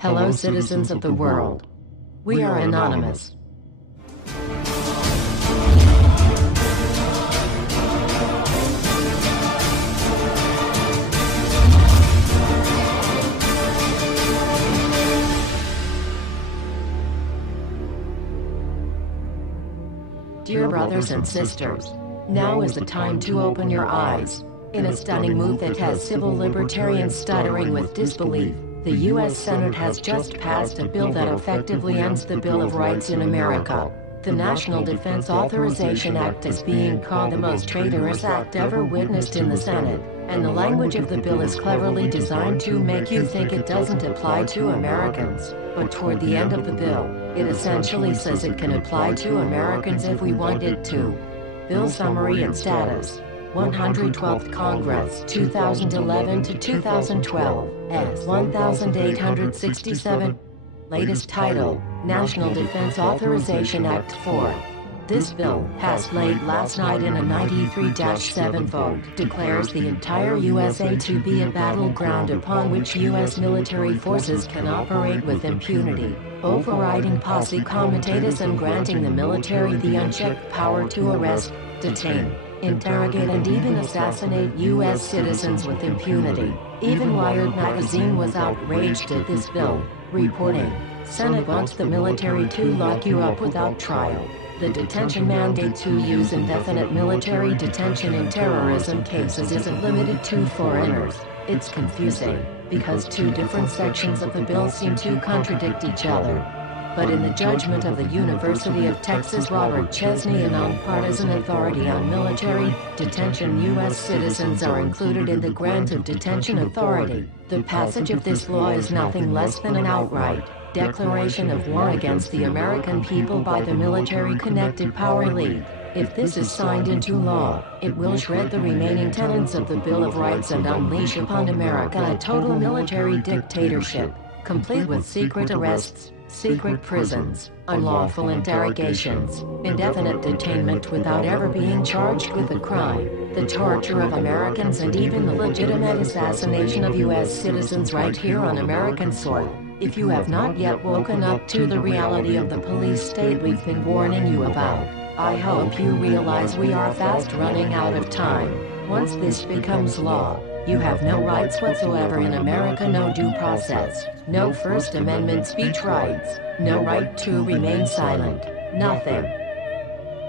Hello, citizens of the world. We are anonymous. Dear brothers and sisters, now is the time to open your eyes. In a stunning move that has civil libertarians stuttering with disbelief, the U.S. Senate has just passed a bill that effectively ends the Bill of Rights in America. The National Defense Authorization Act is being called the most traitorous act ever witnessed in the Senate, and the language of the bill is cleverly designed to make you think it doesn't apply to Americans. But toward the end of the bill, it essentially says it can apply to Americans if we want it to. Bill summary and status. 112th Congress, 2011 to 2012, S. 1867. Latest title, National Defense Authorization Act 4. This bill, passed late last night in a 93-7 vote, declares the entire USA to be a battleground upon which U.S. military forces can operate with impunity, overriding posse comitatus and granting the military the unchecked power to arrest, detain, interrogate and even assassinate U.S. citizens with impunity. Even Wired magazine was outraged at this bill, reporting, "Senate wants the military to lock you up without trial." The detention mandate to use indefinite military detention in terrorism cases isn't limited to foreigners. It's confusing, because two different sections of the bill seem to contradict each other. But in the judgment of the University of Texas Robert Chesney, a nonpartisan authority on military detention, U.S. citizens are included in the grant of detention authority. The passage of this law is nothing less than an outright declaration of war against the American people by the military-connected power elite. If this is signed into law, it will shred the remaining tenets of the Bill of Rights and unleash upon America a total military dictatorship, complete with secret arrests, secret prisons, unlawful interrogations, indefinite detainment without ever being charged with a crime, the torture of Americans and even the legitimate assassination of U.S. citizens right here on American soil. If you have not yet woken up to the reality of the police state we've been warning you about, I hope you realize we are fast running out of time. Once this becomes law, you have no rights whatsoever in America, no due process, no First Amendment speech rights, no right to remain silent, nothing.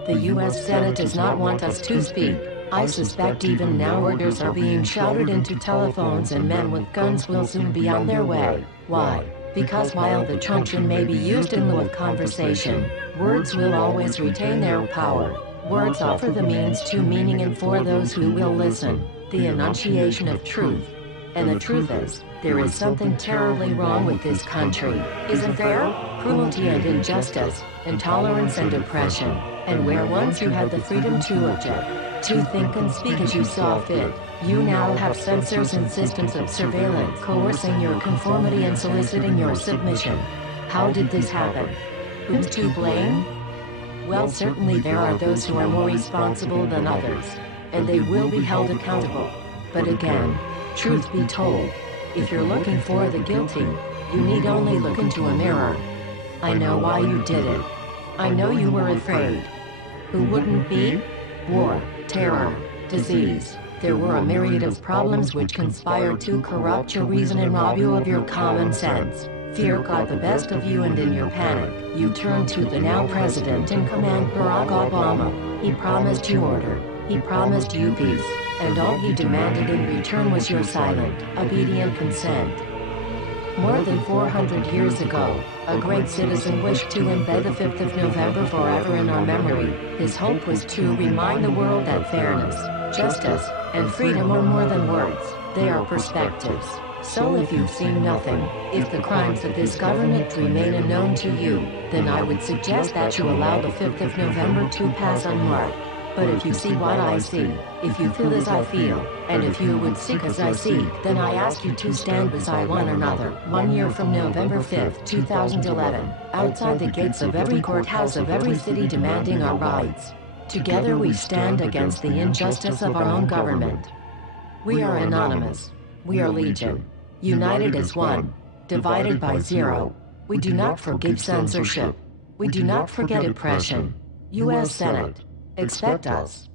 The U.S. Senate does not want us to speak. I suspect even now orders are being shouted into telephones and men with guns will soon be on their way. Why? Because while the truncheon may be used in lieu of conversation, words will always retain their power. Words offer the means to meaning, and for those who will listen, the enunciation of truth. And the truth is, there is something terribly wrong with this country, isn't there? Cruelty and injustice, intolerance and oppression, and where once you had the freedom to object, to think and speak as you saw fit, you now have censors and systems of surveillance coercing your conformity and soliciting your submission. How did this happen? Who's to blame? Well, certainly there are those who are more responsible than others, and they will be held accountable. But again, truth be told, if you're looking for the guilty, you need only look into a mirror. I know why you did it. I know you were afraid. Who wouldn't be? War, terror, disease. There were a myriad of problems which conspired to corrupt your reason and rob you of your common sense. Fear got the best of you, and in your panic, you turned to the now president in command, Barack Obama. He promised you order. He promised you peace. And all he demanded in return was your silent, obedient consent. More than 400 years ago, a great citizen wished to embed the 5th of November forever in our memory. His hope was to remind the world that fairness, justice, and freedom are more than words, they are perspectives. So if you've seen nothing, if the crimes of this government remain unknown to you, then I would suggest that you allow the 5th of November to pass unmarked. But if you see what I see, if you feel as I feel, and if you would seek as I seek, then I ask you to stand beside one another, 1 year from November 5th, 2011, outside the gates of every courthouse of every city demanding our rights. Together we stand against the injustice of our own government. We are anonymous. We are legion. United as one. divided by 0. We do not forgive censorship. We do not forget oppression. U.S. Senate. Expect us.